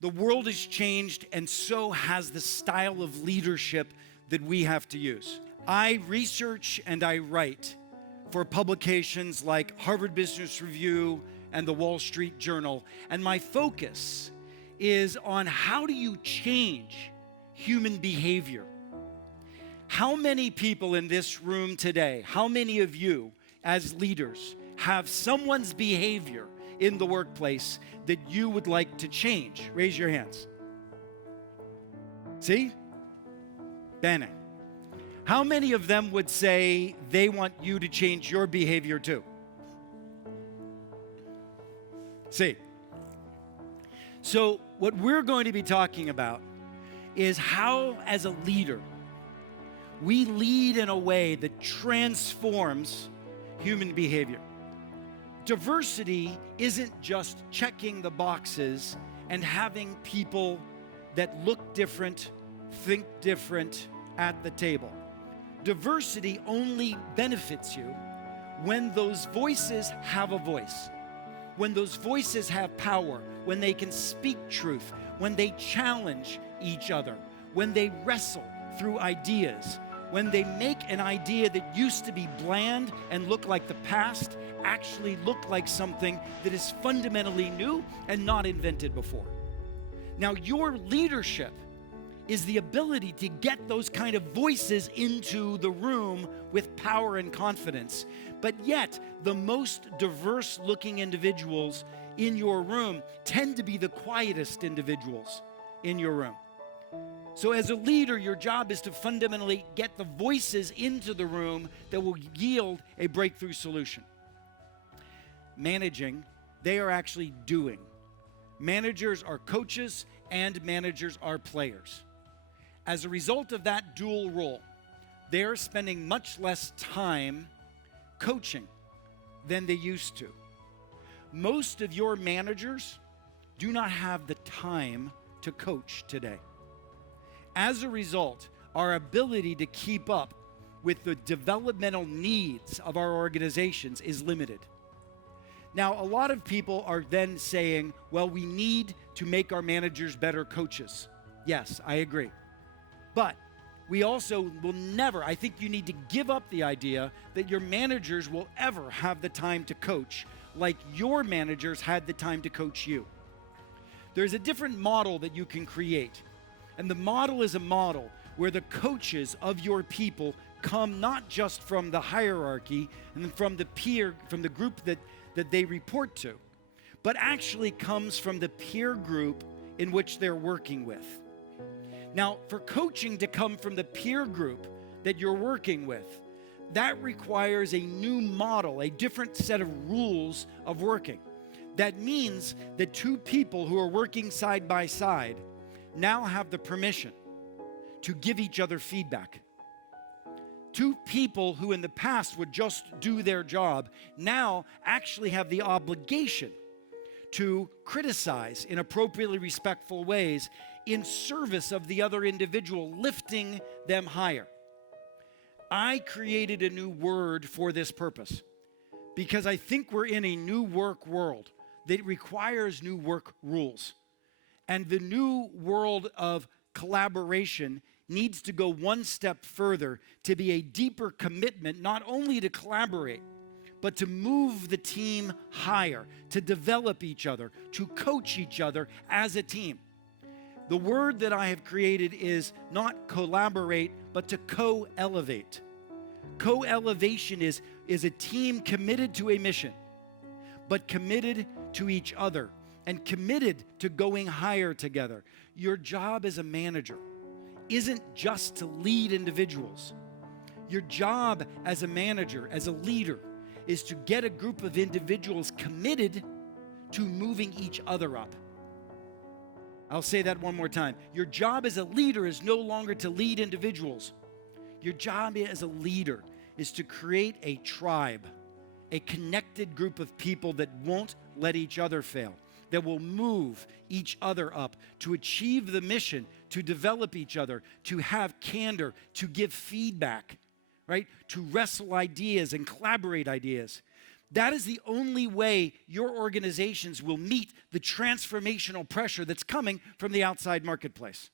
The world has changed, and so has the style of leadership that we have to use. I research and I write for publications like Harvard Business Review and the Wall Street Journal, and my focus is on how do you change human behavior. How many people in this room today, how many of you as leaders have someone's behavior in the workplace that you would like to change? Raise your hands. See? Bene. How many of them would say they want you to change your behavior too? See? So what we're going to be talking about is how, as a leader, we lead in a way that transforms human behavior. Diversity isn't just checking the boxes and having people that look different, think different at the table. Diversity only benefits you when those voices have a voice, when those voices have power, when they can speak truth, when they challenge each other, when they wrestle through ideas, when they make an idea that used to be bland and look like the past actually look like something that is fundamentally new and not invented before. Now, your leadership is the ability to get those kind of voices into the room with power and confidence. But yet, the most diverse looking individuals in your room tend to be the quietest individuals in your room. So as a leader, your job is to fundamentally get the voices into the room that will yield a breakthrough solution. Managing, they are actually doing. Managers are coaches and managers are players. As a result of that dual role, they're spending much less time coaching than they used to. Most of your managers do not have the time to coach today. As a result, our ability to keep up with the developmental needs of our organizations is limited. Now, a lot of people are then saying, well, we need to make our managers better coaches. Yes, I agree. But we also will never, I think you need to give up the idea that your managers will ever have the time to coach like your managers had the time to coach you. There's a different model that you can create. And the model is a model where the coaches of your people come not just from the hierarchy and from the group that they report to, but actually comes from the peer group in which they're working with. Now, for coaching to come from the peer group that you're working with, that requires a new model, a different set of rules of working. That means that two people who are working side by side now have the permission to give each other feedback. Two people who in the past would just do their job now actually have the obligation to criticize in appropriately respectful ways in service of the other individual, lifting them higher. I created a new word for this purpose because I think we're in a new work world that requires new work rules. And the new world of collaboration needs to go one step further to be a deeper commitment, not only to collaborate, but to move the team higher, to develop each other, to coach each other as a team. The word that I have created is not collaborate, but to co-elevate. Co-elevation is a team committed to a mission, but committed to each other and committed to going higher together. Your job as a manager isn't just to lead individuals. Your job as a manager, as a leader, is to get a group of individuals committed to moving each other up. I'll say that one more time. Your job as a leader is no longer to lead individuals. Your job as a leader is to create a tribe, a connected group of people that won't let each other fail, that will move each other up, to achieve the mission, to develop each other, to have candor, to give feedback, right? To wrestle ideas and collaborate ideas. That is the only way your organizations will meet the transformational pressure that's coming from the outside marketplace.